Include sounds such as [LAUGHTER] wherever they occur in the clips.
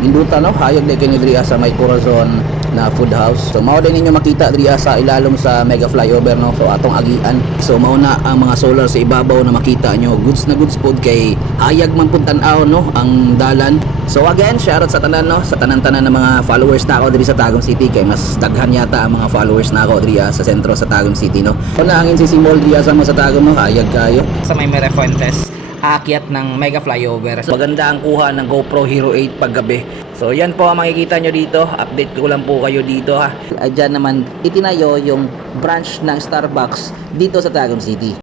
Minduta no, hayag na kini diri sa may Corazon na food house. So mao din ninyo makita diri sa ilalom sa mega flyover no. So atong agian. So mao ang mga solar sa ibabaw na makita nyo. Goods na goods pod kay hayag man pud tan-aw no ang dalan. So again, shoutout sa tanan no, sa tanan-tanan ng mga followers na ako diri sa Tagum City kay mas daghan yata ang mga followers na ako diri ah, sa sentro sa Tagum City no. Una ang Mall diri sa mo sa Tagum no, hayag kayo. sa may Mirafuentes aakyat ng mega flyover. So, Maganda ang kuha ng GoPro Hero 8 paggabi. so yan po ang makikita nyo dito. Update ko lang po kayo dito ha. Diyan naman itinayo yung branch ng Starbucks dito sa Tagum City.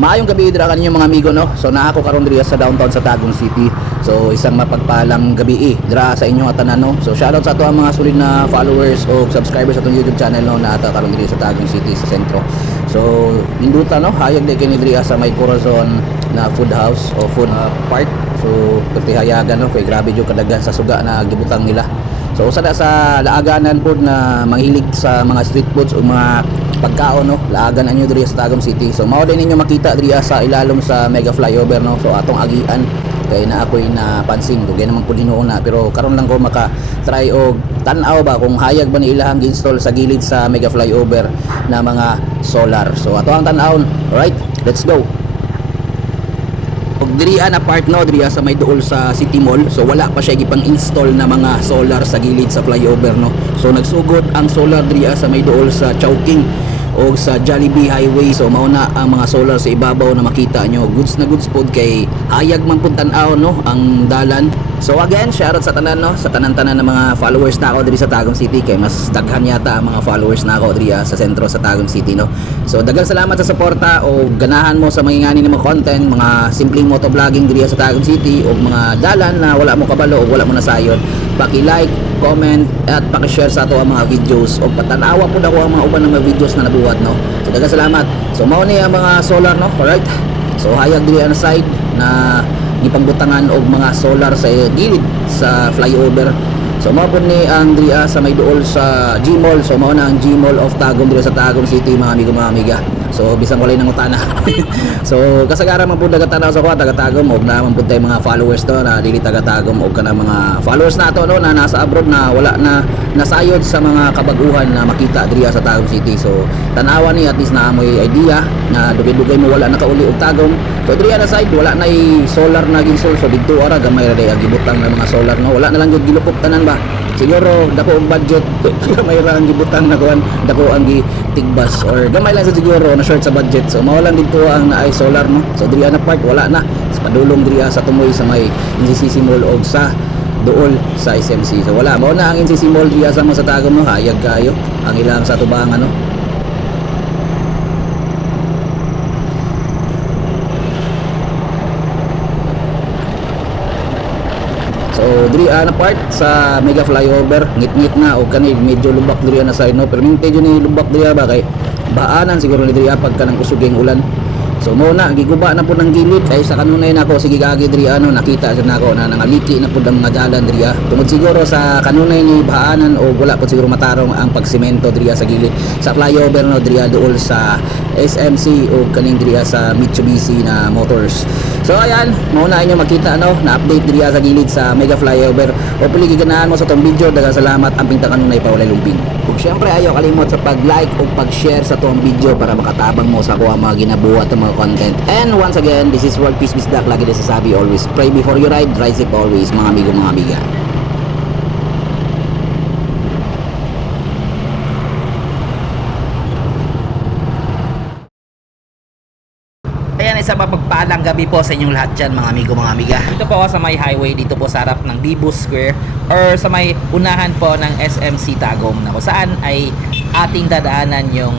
Maayong gabi dira kaninyong mga amigo no. So naa ko karon diri sa downtown sa Tagum City. So isang mapagpalang gabi eh dira sa inyong atanan no. So shoutout sa ato ang mga sulit na followers o subscribers sa atong YouTube channel no na ata karon diri sa Tagum City sa sentro. So minduta no hayag di kini diri sa may Corazon na food house o food uh, park. So pertihayagan no kay grabe jud kadaghan sa suga na gibutang nila. So usa na sa laaganan po na manghilig sa mga street foods o mga pagkaon no, laagan anyo diri sa Tagum City. So mao din ninyo makita diri sa ilalom sa mega flyover no. So atong agian kay na ako'y napansin dugay naman pud hinuuna pero karon lang ko maka try og tan-aw ba kung hayag ba ni ilahang install sa gilid sa mega flyover na mga solar. So ato ang tan-awon. Alright, let's go. Og diri na part no diri sa may duol sa City Mall. So wala pa siya gipang install na mga solar sa gilid sa flyover no. So nagsugod ang solar diri sa may duol sa Chowking o sa Jollibee Highway. So mao na ang mga solar sa ibabaw na makita nyo. Goods na goods pod kay hayag man pud tan-aw no ang dalan so again shoutout sa tanan no? Sa tanan-tanan ng mga followers na ako diri sa Tagum City kay mas daghan yata ang mga followers na ako diri ah, sa sentro sa Tagum City no? So daghang salamat sa suporta o ganahan mo sa mangingani ng mga content mga simpleng motovlogging diri sa Tagum City o mga dalan na wala mo kabalo o wala mo nasayod paki-like comment at paki-share sa ato ang mga videos o patanawa po ako ang mga uban ng mga videos na nabuhat no? So daghang salamat. So mao ni ang mga solar no? Alright. So hayag diri ang side na gipangbutangan og mga solar sa gilid sa flyover. So po ni ah, sa may duol sa Gmall. So mao na ang Gmall of Tagum diri sa Tagum City mga amigo mga amiga so bisang walay nang utana. [LAUGHS] So kasagaran man pud taga-tanaw sa ko taga-tagum og naman pud tay mga followers to na dili taga-tagum og kana mga followers nato no na nasa abroad na wala na nasayod sa mga kabaguhan na makita diri sa Tagum City. So tanawa ni at least na amoy idea na dugay-dugay mo wala nakauli og Tagum so diri na side wala na solar na ginsol so didto ara gamay ra day ang gibutang ng mga solar no? Wala na lang gyud gilupok tanan ba siguro dako og budget. [LAUGHS] Gamay ra ang gibutang na kuan. Dako ang gitigbas or gamay lang sa siguro na short sa budget. So mao lang dito ang naay solar no? So diri na part wala na. Sa padulong diri sa tumoy sa may NCC Mall og sa dool sa SMC so wala. Mao na ang NCC Mall diri sa mo sa Tagum no hayag kayo. Ang ilang sa tubangan no Diri ana part sa mega flyover ngit-ngit na o kani medyo lubak diri na side no pero minte jud ni lubak diri ba kay baanan siguro ni diri pag kanang usuging ulan. So mo na giguba na po ng gilid kay sa kanunay nako sige gagi diri ano nakita sa nako na nangaliki na pud ang mga dalan diri ah. Tungod siguro sa kanunay ni baanan o wala po siguro matarong ang pagsemento diri sa gilid sa flyover no diri duol sa SMC o kaning diri sa Mitsubishi na Motors. So ayan, mao na inyo makita no, na-update diri sa gilid sa Mega Flyover. Hopefully giganahan mo sa tong video, daghang salamat ang pinta kanunay pa walay lumping. Ug syempre ayo kalimot sa pag-like o pag-share sa tong video para makatabang mo sa kuha mga ginabuhat ng mga content. And once again, this is World Peace Bisdak lagi din sasabi always pray before you ride, drive safe always mga amigo mga amiga. Ayan, isa mapagpalang gabi po sa inyong lahat dyan, mga amigo, mga amiga. Dito po ako sa may highway, dito po sa harap ng Dibus Square or sa may unahan po ng SMC Tagum na kung saan ay ating dadaanan yung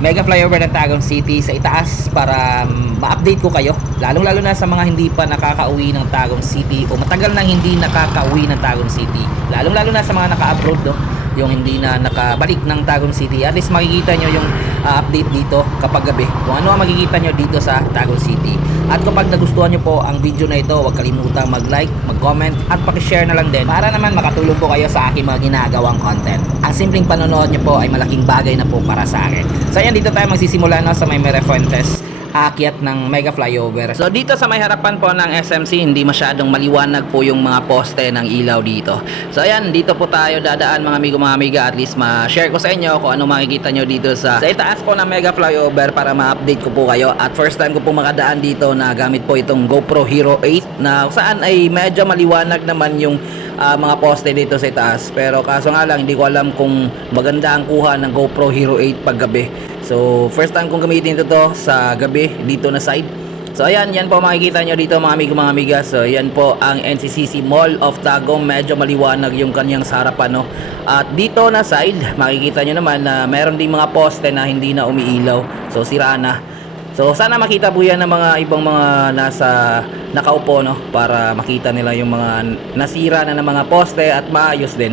mega flyover ng Tagum City sa itaas para um, ma-update ko kayo. Lalong-lalo na sa mga hindi pa nakakauwi ng Tagum City o matagal nang hindi nakakauwi ng Tagum City. Lalong-lalo na sa mga naka-abroad, no? Yung hindi na nakabalik ng Tagum City. At least makikita nyo yung uh, update dito kapag gabi. Kung ano ang makikita nyo dito sa Tagum City. At kapag nagustuhan nyo po ang video na ito, huwag kalimutang mag-like, mag-comment, at pakishare na lang din para naman makatulong po kayo sa aking mga ginagawang content. Ang simpleng panonood nyo po ay malaking bagay na po para sa akin. So yan, dito tayo magsisimula na sa may Mirafuentes aakyat ng mega flyover. So dito sa may harapan po ng SMC, hindi masyadong maliwanag po yung mga poste ng ilaw dito. So ayan, dito po tayo dadaan mga amigo mga amiga at least ma-share ko sa inyo kung ano makikita nyo dito sa sa itaas po ng mega flyover para ma-update ko po kayo. At first time ko po makadaan dito na gamit po itong GoPro Hero 8 na saan ay medyo maliwanag naman yung ah, mga poste dito sa itaas. Pero kaso nga lang, hindi ko alam kung maganda ang kuha ng GoPro Hero 8 paggabi. So, first time kong gamitin ito to sa gabi dito na side. So, ayan, yan po makikita nyo dito mga amigo mga amiga. So, yan po ang NCCC Mall of Tagum. Medyo maliwanag yung kanyang sa harapan, no? At dito na side, makikita nyo naman na meron ding mga poste na hindi na umiilaw. So, sira na. So sana makita po yan ng mga ibang mga nasa nakaupo no para makita nila yung mga nasira na ng mga poste at maayos din.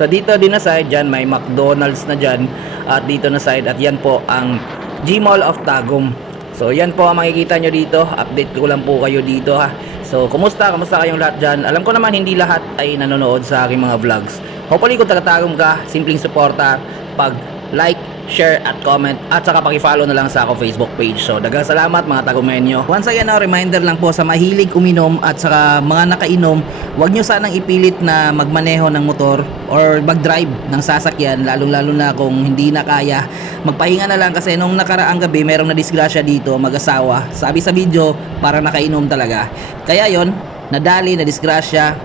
So dito din na side dyan may McDonald's na dyan at dito na side at yan po ang Gmall of Tagum. So yan po ang makikita nyo dito. Update ko lang po kayo dito ha. So kumusta? Kumusta kayong lahat dyan? Alam ko naman hindi lahat ay nanonood sa aking mga vlogs. Hopefully kung taga-tagum ka, simpleng suporta pag like, share at comment at saka paki-follow na lang sa ako Facebook page. So dagang salamat mga tagumenyo. Once again, no, reminder lang po sa mahilig uminom at saka mga nakainom, huwag nyo sanang ipilit na magmaneho ng motor or mag-drive ng sasakyan lalong-lalo na kung hindi na kaya. Magpahinga na lang kasi nung nakaraang gabi merong na-disgrasya dito, mag-asawa. Sabi sa video, parang nakainom talaga. Kaya yon nadali, na-disgrasya,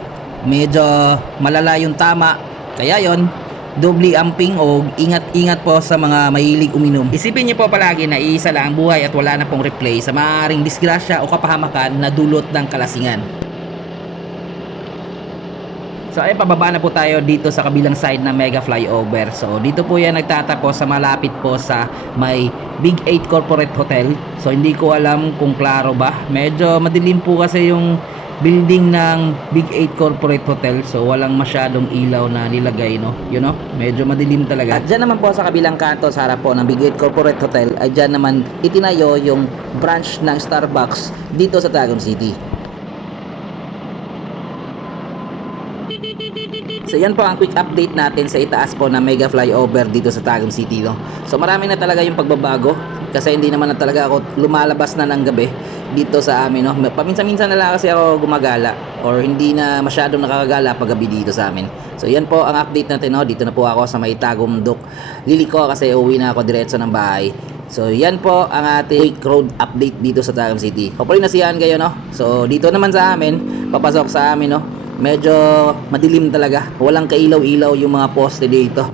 medyo malala yung tama. Kaya yon doble amping o ingat-ingat po sa mga mahilig uminom. Isipin niyo po palagi na iisa lang ang buhay at wala na pong replay sa maaaring disgrasya o kapahamakan na dulot ng kalasingan. So ay pababa na po tayo dito sa kabilang side ng Mega Flyover. So dito po yan nagtatapos sa malapit po sa may Big 8 Corporate Hotel. So hindi ko alam kung klaro ba. Medyo madilim po kasi yung building ng Big 8 Corporate Hotel. So walang masyadong ilaw na nilagay no. You know, medyo madilim talaga. At dyan naman po sa kabilang kanto sa harap po ng Big 8 Corporate Hotel ay dyan naman itinayo yung branch ng Starbucks dito sa Tagum City. So yan po ang quick update natin sa itaas po na mega flyover dito sa Tagum City no. So marami na talaga yung pagbabago kasi hindi naman na talaga ako lumalabas na ng gabi dito sa amin no. Paminsan-minsan na lang kasi ako gumagala or hindi na masyadong nakakagala pag gabi dito sa amin. So yan po ang update natin no. Dito na po ako sa may Tagum Duk. Liliko kasi uwi na ako diretso ng bahay. So yan po ang ating quick road update dito sa Tagum City. Hopefully nasiyahan kayo no. So dito naman sa amin, papasok sa amin no medyo madilim talaga. Walang kailaw-ilaw yung mga poste dito.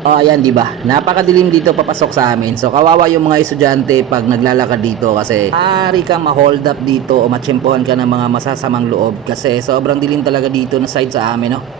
Oh, ayan, di ba? Napakadilim dito papasok sa amin. So, kawawa yung mga estudyante pag naglalakad dito kasi ari ka ma-hold up dito o matsempohan ka ng mga masasamang loob kasi sobrang dilim talaga dito na side sa amin, no?